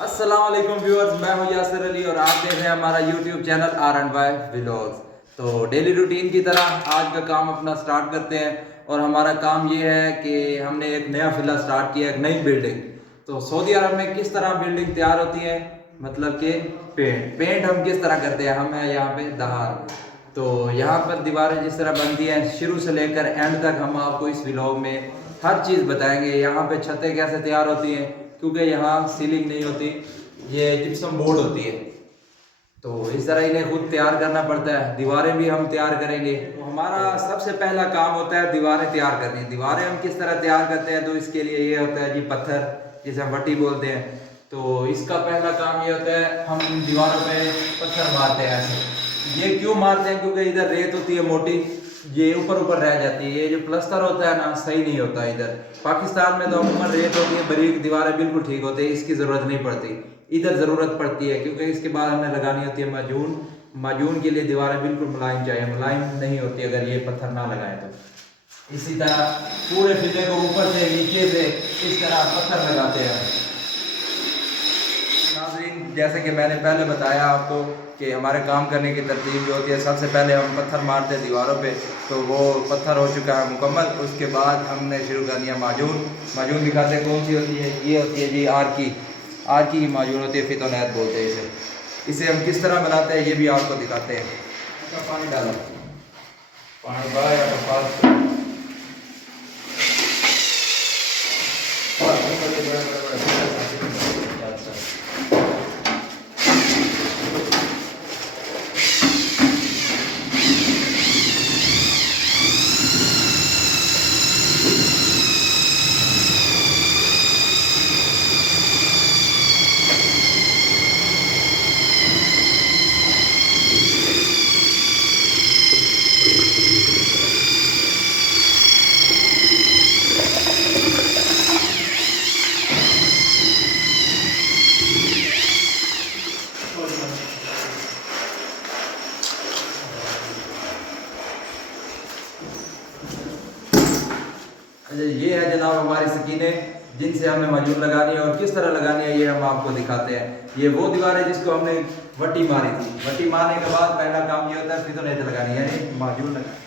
अस्सलाम वालेकुम व्यूअर्स, मैं हूं यासिर अली और आप देख रहे हैं हमारा यूट्यूब चैनल R&Y व्लॉग्स। तो डेली रूटीन की तरह आज का काम अपना स्टार्ट करते हैं और हमारा काम ये है कि हमने एक नया विला स्टार्ट किया, एक नई बिल्डिंग। तो सऊदी अरब में किस तरह बिल्डिंग तैयार होती है, मतलब कि पेंट हम किस तरह करते हैं, हम है यहाँ पे दहार। तो यहाँ पर दीवारें जिस तरह बनती हैं शुरू से लेकर एंड तक हम आपको इस व्लॉग में हर चीज़ बताएंगे। यहाँ पे छतें कैसे तैयार होती हैं, क्योंकि यहाँ सीलिंग नहीं होती, ये जिप्सम बोर्ड होती है। तो इस तरह इन्हें खुद तैयार करना पड़ता है। दीवारें भी हम तैयार करेंगे। तो हमारा सबसे पहला काम होता है दीवारें तैयार करनी। दीवारें हम किस तरह तैयार करते हैं, तो इसके लिए ये होता है जी पत्थर, जिसे हम वट्टी बोलते हैं। तो इसका पहला काम ये होता है, हम दीवारों पे पत्थर मारते हैं ऐसे। ये क्यों मारते हैं, क्योंकि इधर रेत होती है मोटी, ये ऊपर ऊपर रह जाती है। ये जो प्लस्तर होता है ना, सही नहीं होता। इधर पाकिस्तान में तो अमूमन रेत होती है, बारीक दीवारें बिल्कुल ठीक होती है, इसकी ज़रूरत नहीं पड़ती। इधर ज़रूरत पड़ती है, क्योंकि इसके बाद हमने लगानी होती है माजून। माजून के लिए दीवारें बिल्कुल मुलायम चाहिए, मुलायम नहीं होती अगर ये पत्थर ना लगाए तो। इसी तरह पूरे फिले को ऊपर से नीचे से इस तरह पत्थर लगाते हैं। नाज़रीन, जैसे कि मैंने पहले बताया आपको कि हमारे काम करने की तरतीब जो होती है, सबसे पहले हम पत्थर मारते हैं दीवारों पे। तो वो पत्थर हो चुका है मुकम्मल। उसके बाद हमने शुरू करनी है माजून। माजून दिखाते हैं कौन सी होती है, ये होती है जी आर की माजून होती है, फितोनैत बोलते हैं इसे हम किस तरह बनाते हैं ये भी आपको दिखाते हैं। अच्छा, पानी डालो, पानी बड़ा या तो फास्ट ये है जनाब हमारी सकीनें, जिनसे हमें माजून लगानी है और किस तरह लगानी है ये हम आपको दिखाते हैं। ये वो दीवार है जिसको हमने वट्टी मारी थी। वट्टी मारने के बाद पहला काम ये होता है फितोनेत लगानी, यानी माजून लगानी।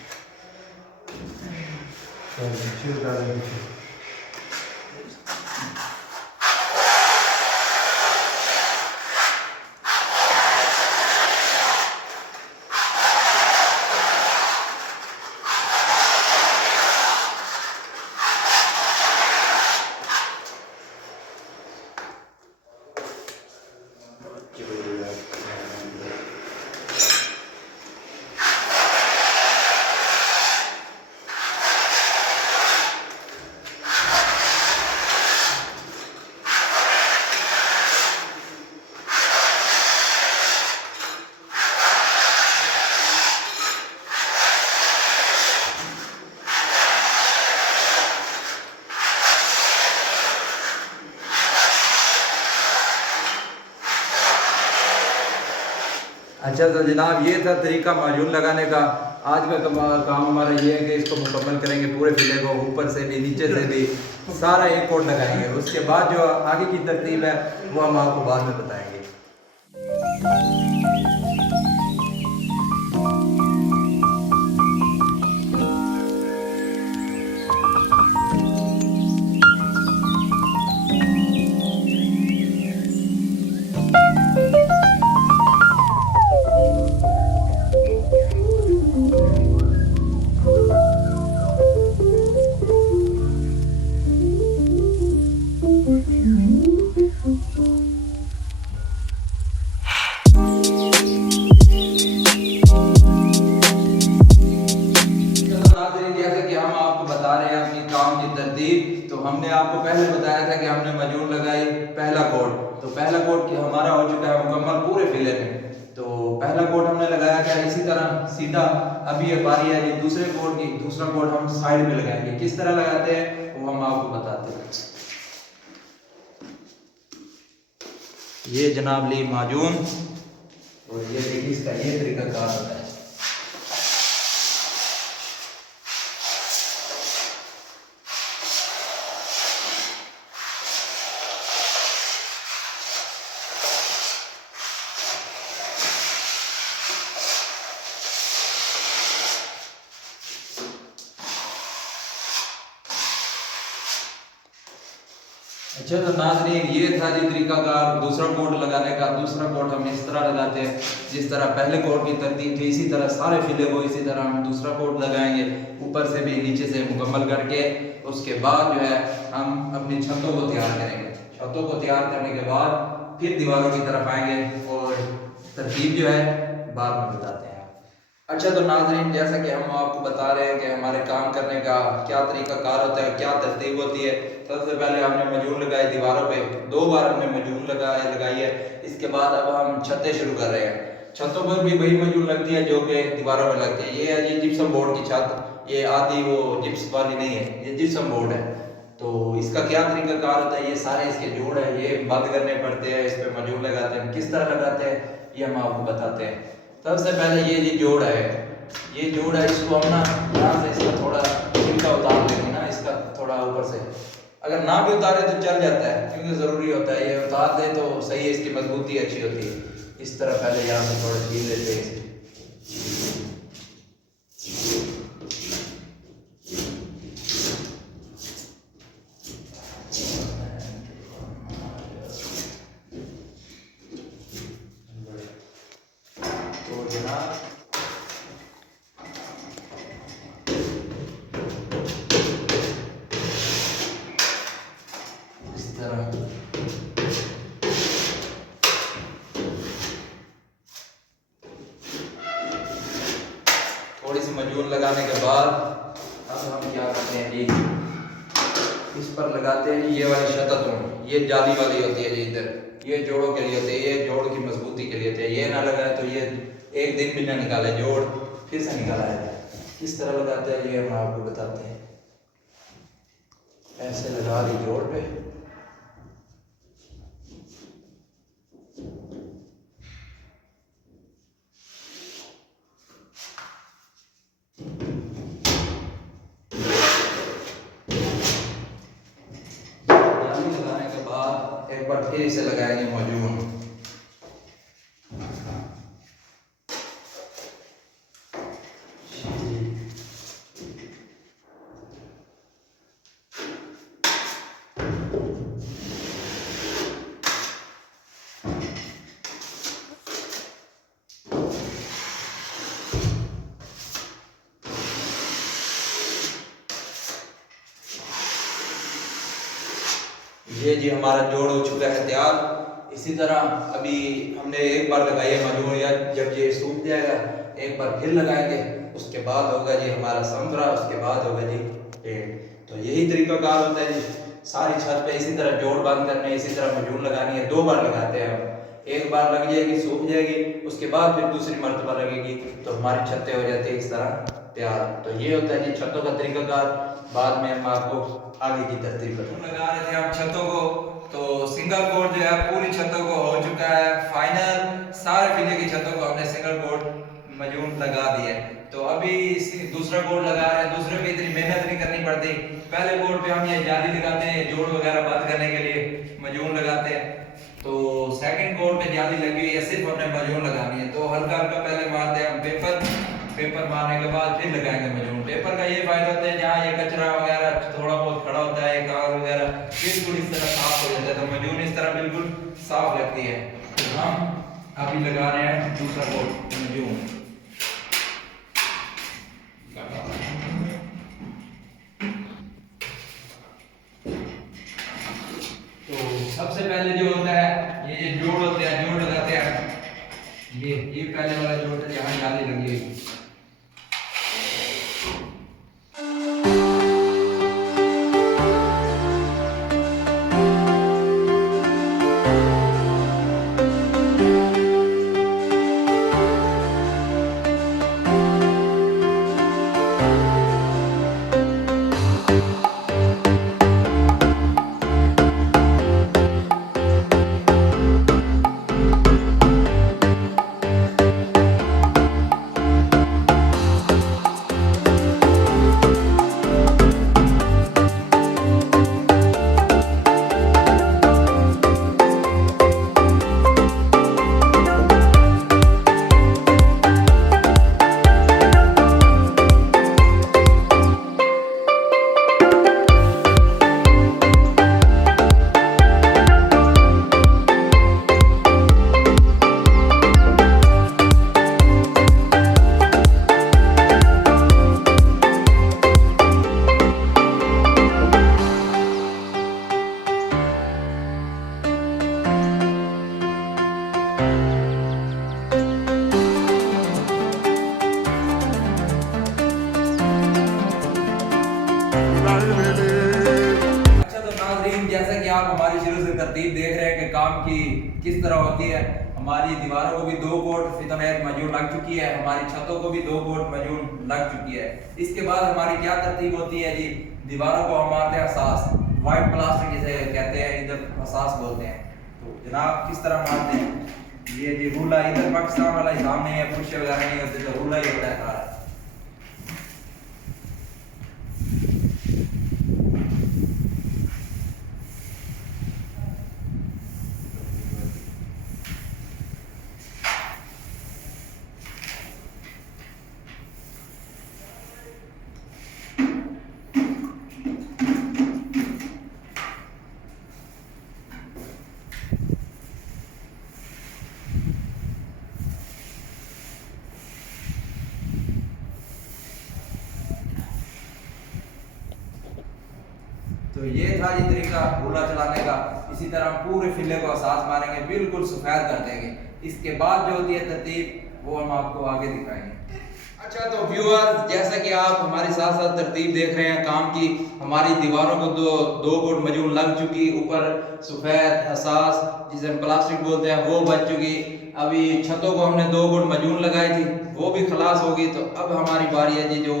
अच्छा, तो जनाब ये था तरीका माजून लगाने का। आज का काम हमारा ये है कि इसको मुकम्मल करेंगे, पूरे फिले को ऊपर से भी नीचे से भी सारा एक कोट लगाएंगे। उसके बाद जो आगे की तरतीब है वो हम आपको बाद में बताएंगे। तो हमने आपको पहले बताया था कि हमने मजून लगाई पहला कोट। तो पहला कोट हमारा हो चुका है मुकम्मल पूरे फिले में। तो पहला कोट हमने लगाया क्या, इसी तरह सीधा। अभी ये बारी है ये दूसरे कोट की। दूसरा कोट हम साइड में लगाएंगे, किस तरह लगाते हैं वो हम आपको बताते हैं। ये जनाब ली माजून, और ये देखिए इसका ये तरीका कार होता है। अच्छा तो नाज़रीन, ये था जी तरीकाकार दूसरा कोट लगाने का। दूसरा कोट हम इस तरह लगाते हैं, जिस तरह पहले कोट की तरतीब थी इसी तरह सारे फिले को इसी तरह हम दूसरा कोट लगाएंगे, ऊपर से भी नीचे से मुकम्मल करके। उसके बाद जो है हम अपनी छतों को तैयार करेंगे। छतों को तैयार करने के बाद फिर दीवारों की तरफ आएंगे और तरतीब जो है बाद में बताते हैं। अच्छा तो नाजरीन, जैसा कि हम आपको बता रहे हैं कि हमारे काम करने का क्या तरीका कार होता है, क्या तरतीब होती है। सबसे पहले हमने मजून लगाई दीवारों पे, 2 बार हमने मजून लगाई है। इसके बाद अब हम छतें शुरू कर रहे हैं। छतों पर भी वही मजून लगती है जो कि दीवारों में लगती है। ये है जी जिप्सम बोर्ड की छत, ये आधी वो जिप्स वाली नहीं है, ये जिप्सम बोर्ड है। तो इसका क्या तरीका कार होता है, ये सारे इसके जोड़ है, ये बंद करने पड़ते हैं, इस पर मजून लगाते हैं। किस तरह लगाते हैं ये हम आपको बताते हैं। सबसे पहले ये जी जोड़ है, ये जोड़ है, इसको हम ना यहाँ से इसका थोड़ा छिलका उतार लेंगे ना, इसका थोड़ा ऊपर से। अगर ना भी उतारे तो चल जाता है, क्योंकि ज़रूरी होता है, ये उतार दे तो सही है, इसकी मजबूती अच्छी होती है। इस तरह पहले यहाँ से थोड़ा छील लेते हैं। तो जनाब इस तरह थोड़ी सी मजबूत लगाने के बाद अब हम क्या करते हैं जी, इस पर लगाते हैं ये वाली शततों, ये जाली वाली होती है जी, इधर ये जोड़ों के लिए होती है, ये जोड़ की मजबूती के लिए होती है। ये ना लगाए तो ये एक दिन भी ना निकाले, जोड़ फिर से निकाला है। किस तरह लगाते हैं ये हम आपको बताते हैं। ऐसे लगा दी जोड़ पे, लगाने के बाद एक बार फिर इसे लगाएंगे मजून। ये जी हमारा जोड़ हो चुका है तैयार। इसी तरह अभी हमने एक बार लगाई है मजून, या जब ये सूख जाएगा एक बार फिर लगाएंगे, उसके बाद होगा जी हमारा संतरा, उसके बाद होगा जी पेड़। तो यही तरीका कार होता है जी, सारी छत पे इसी तरह जोड़ बंद करने, इसी तरह मजून लगानी है। 2 बार लगाते हैं हम, एक बार लग जाएगी सूख जाएगी, उसके बाद फिर दूसरी मरतबा लगेगी, तो हमारी छतें हो जाती है इस तरह तैयार। तो ये होता है जी छतों का तरीकाकार। बाद में हम आपको आगे की तरतीब लगा रहे थे हम छतों को। तो सिंगल कोट जो है पूरी छतों को हो चुका है फाइनल, सारे फिले की छतों को हमने सिंगल कोट मजून लगा दिया है। तो अभी दूसरा कोट लगा रहे हैं। दूसरे पे इतनी मेहनत नहीं करनी पड़ती। पहले कोट पे हम ये जाली लगाते हैं, जोड़ वगैरह बंद करने के लिए मजून लगाते हैं। तो सेकंड कोट पे जाली लगी हुई है, सिर्फ हमने मजून लगानी है। तो हल्का हल्का पहले मारते हैं हम पेपर मारने के बाद फिर लगाएंगे मजून। पेपर का ये फायदा होता है, जहाँ ये कचरा वगैरह थोड़ा बहुत खड़ा होता है, कागज वगैरह, बिल्कुल इस तरह साफ हो जाता है। तो मजून इस तरह बिल्कुल साफ लगती है। तो हम अभी लगा रहे हैं दूसरा कोट मजून। तो सबसे पहले जो होता है ये जोड़ होते हैं, जोड़ लगाते हैं। ये पहले वाला जोड़ है, यहाँ जाली लगी है। जैसा कि आप हमारी शुरू से तरतीब देख रहे हैं कि काम की किस तरह होती है। हमारी दीवारों को भी 2 कोट फितमैत मजून लग चुकी है, हमारी छतों को भी 2 कोट मजून लग चुकी है। इसके बाद हमारी क्या तरतीब होती है जी, दीवारों को हम मारते हैं असास, वाइट प्लास्टिक जिसे कहते हैं, इधर असास बोलते हैं। तो जनाब किस तरह मारते हैं, ये जी रूला, इधर पाकिस्तान वाला हिसाब नहीं है, पुश वगैरह नहीं होते, तो रूला ही होता है सारा। तो ये था जी तरीका रूला चलाने का। इसी तरह हम पूरे फिले को असास मारेंगे, बिल्कुल सफेद कर देंगे। इसके बाद जो होती है तरतीब वो हम आपको आगे दिखाएंगे। अच्छा तो व्यूअर्स, जैसा कि आप हमारे साथ साथ तरतीब देख रहे हैं काम की, हमारी दीवारों को दो कोट मजून लग चुकी, ऊपर सफेद असास जिसे हम प्लास्टिक बोलते हैं वो बच चुकी। अभी छतों को हमने 2 कोट मजून लगाई थी, वो भी खलास होगी। तो अब हमारी बारी है जी, जो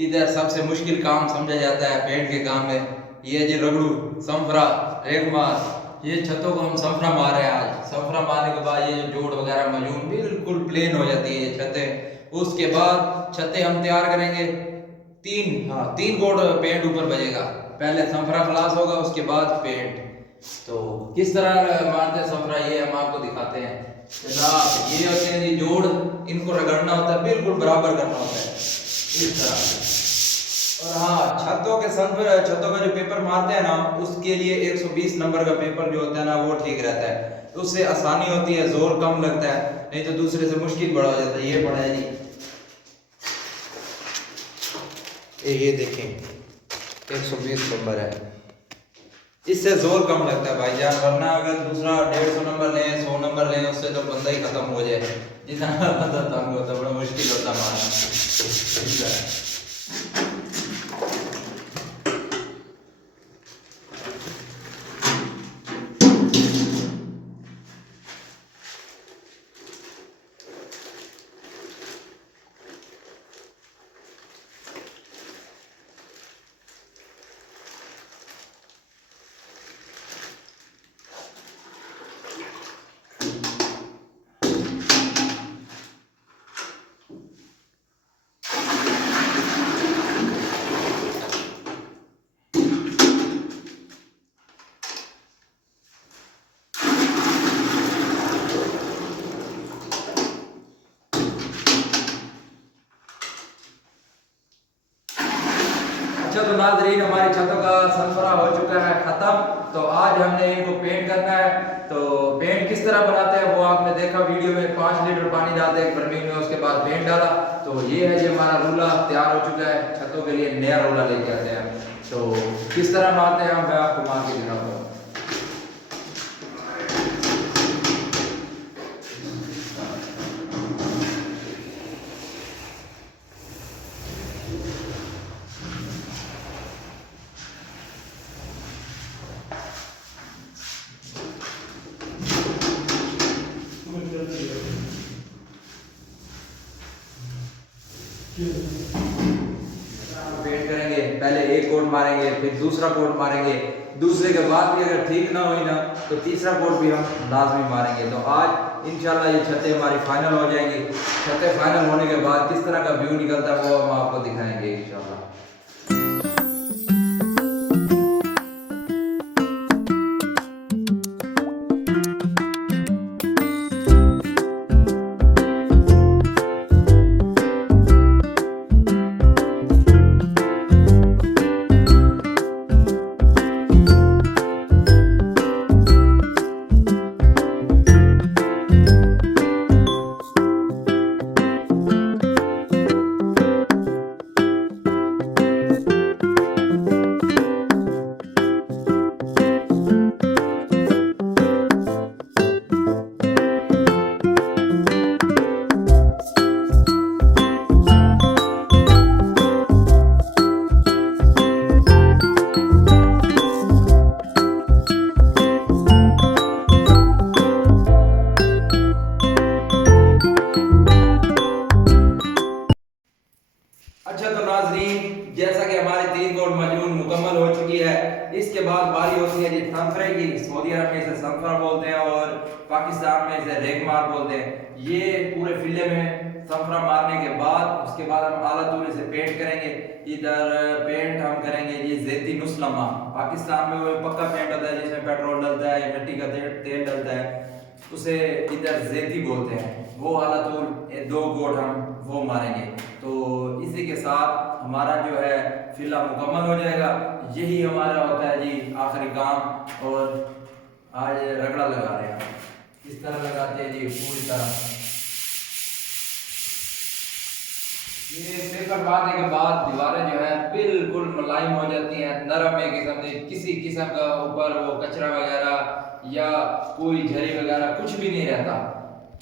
इधर सबसे मुश्किल काम समझा जाता है पेंट के काम में, ये जी रगड़ू, संफरा, रेगमार। ये छतों को हम संफरा मारे हैं आज। संफरा मारने के बाद ये जो जोड़ वगैरह मजून बिल्कुल प्लेन हो जाती है ये छतें। उसके बाद छतें हम तैयार करेंगे, 3 कोट पेंट ऊपर बजेगा। पहले संफरा क्लास होगा, उसके बाद पेंट। तो किस तरह मारते हैं संफरा ये हम आपको दिखाते हैं जनाब। ये होते हैं ये जोड़, इनको रगड़ना होता है, बिल्कुल बराबर करना होता है इस तरह। और हाँ, छतों का जो पेपर मारते हैं ना, उसके लिए 120 नंबर का पेपर जो होता है ना वो ठीक रहता है, तो उससे आसानी होती है, जोर कम लगता है। नहीं तो दूसरे से मुश्किल बड़ा हो जाता है। ये बड़ा है जी, ये देखें 120 नंबर है, इससे जोर कम लगता है भाईजान। वरना अगर दूसरा 150 नंबर लें, 100 नंबर लें, उससे तो बंदा ही खत्म हो जाए। जितना बंदा तंग होता है, बड़ा मुश्किल होता है मारना। अच्छा तो नाज़रीन, हमारी छतों का संफरा हो चुका है खत्म। तो आज हमने इनको पेंट करना है। तो पेंट किस तरह बनाते हैं वो आपने देखा वीडियो में। 5 लीटर पानी डालते हैं एक बर्मील में, उसके बाद पेंट डाला। तो ये है जी हमारा रूला तैयार हो चुका है। छतों के लिए नया रूला लेके आते हैं। तो किस तरह मारते हैं मैं आपको मार के दिखाता हूँ। पेंट करेंगे, पहले एक कोट मारेंगे, फिर दूसरा कोट मारेंगे। दूसरे के बाद भी अगर ठीक ना हुई ना तो तीसरा कोट भी हम लाजमी मारेंगे। तो आज इंशाल्लाह ये छतें हमारी फाइनल हो जाएंगी। छतें फाइनल होने के बाद किस तरह का व्यू निकलता है वो हम आपको दिखाएंगे इंशाल्लाह। जी, सऊदी अरब में इसे सनफ्लावर बोलते हैं और पाकिस्तान में इसे रेगमार बोलते हैं। ये पूरे फिले में सनफ्लावर मारने के बाद उसके बाद हम आला तूल इसे पेंट करेंगे। इधर पेंट हम करेंगे ये जैती नुस्लमा, पाकिस्तान में वो पक्का पेंट होता है जिसमें पेट्रोल डलता है या मिट्टी का तेल डलता है, उसे इधर जैती बोलते हैं। वो आला तूल 2 गोट हम वो मारेंगे। तो इसी के साथ हमारा जो है फिला मुकम्मल हो जाएगा। यही हमारा होता है जी आखिरी काम। और आज रगड़ा लगा रहे हैं, इस तरह लगाते हैं जी पूरी तरह। ये पेपर मारने के बाद दीवारें जो है बिल्कुल मुलायम हो जाती हैं, नरम है किसी किस्म का ऊपर वो कचरा वगैरह या कोई झरी वगैरह कुछ भी नहीं रहता,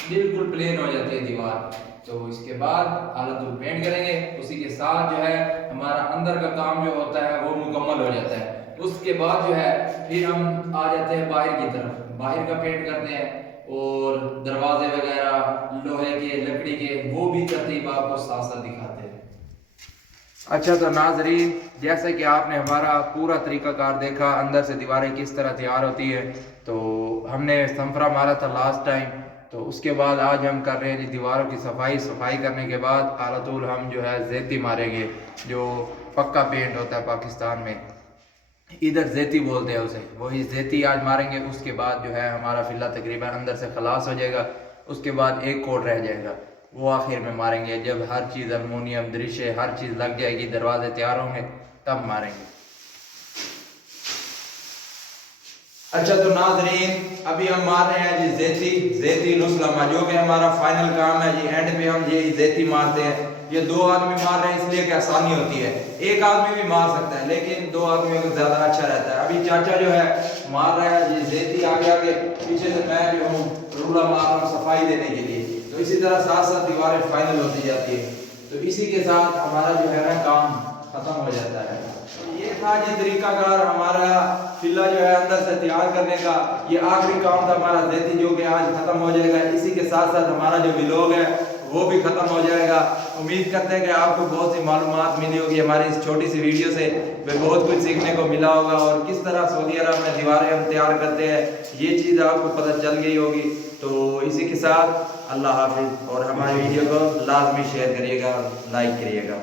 बिल्कुल प्लेन हो जाती है दीवार। तो इसके बाद आला तूल पेंट करेंगे, उसी के साथ जो है हमारा अंदर का काम जो होता है वो मुकम्मल हो जाता है। उसके बाद जो है फिर हम आ जाते हैं बाहर की तरफ, बाहर का पेंट करते हैं और दरवाजे वगैरह लोहे के लकड़ी के वो भी तरतीब आपको साथ साथ दिखाते हैं। अच्छा तो नाजरीन, जैसे कि आपने हमारा पूरा तरीकाकार देखा अंदर से दीवारें किस तरह तैयार होती है, तो हमने संफरा मारा था लास्ट टाइम, तो उसके बाद आज हम कर रहे हैं जी दीवारों की सफाई करने के बाद आला तूल हम जो है जैती मारेंगे, जो पक्का पेंट होता है पाकिस्तान में, इधर जैती बोलते हैं उसे, वही जैती आज मारेंगे। उसके बाद जो है हमारा फिल्ला तकरीबन अंदर से खलास हो जाएगा। उसके बाद एक कोट रह जाएगा, वो आखिर में मारेंगे जब हर चीज़ अल्मोनियम दृश्य हर चीज़ लग जाएगी, दरवाजे तैयार होंगे तब मारेंगे। अच्छा तो नाजरीन, अभी हम मार रहे हैं जी जैती नुस्लमा, जो कि हमारा फाइनल काम है जी। एंड पे हम ये जैती मारते हैं। ये 2 आदमी मार रहे हैं इसलिए कि आसानी होती है, एक आदमी भी मार सकता है लेकिन 2 आदमियों को ज्यादा अच्छा रहता है। अभी चाचा जो है मार रहा है जी जैती, आगे आगे पीछे से मैं जो हूँ रूला मार रहा हूँ सफाई देने के लिए। तो इसी तरह साथ साथ दीवारें फाइनल होती जाती है। तो इसी के साथ हमारा जो है ना काम खत्म हो जाता है। ये था जी तरीकाकार हमारा फिल्ला जो है अंदर से तैयार करने का। ये आखिरी काम था हमारा जैती, जो कि आज खत्म हो जाएगा। इसी के साथ साथ हमारा जो व्लॉग है वो भी खत्म हो जाएगा। उम्मीद करते हैं कि आपको बहुत सी मालूमात मिली होगी हमारी इस छोटी सी वीडियो से, वे बहुत कुछ सीखने को मिला होगा। और किस तरह सऊदी अरब में दीवारें हम तैयार करते हैं ये चीज़ आपको पता चल गई होगी। तो इसी के साथ अल्लाह हाफिज़, और हमारी वीडियो को लाजमी शेयर करिएगा, लाइक करिएगा।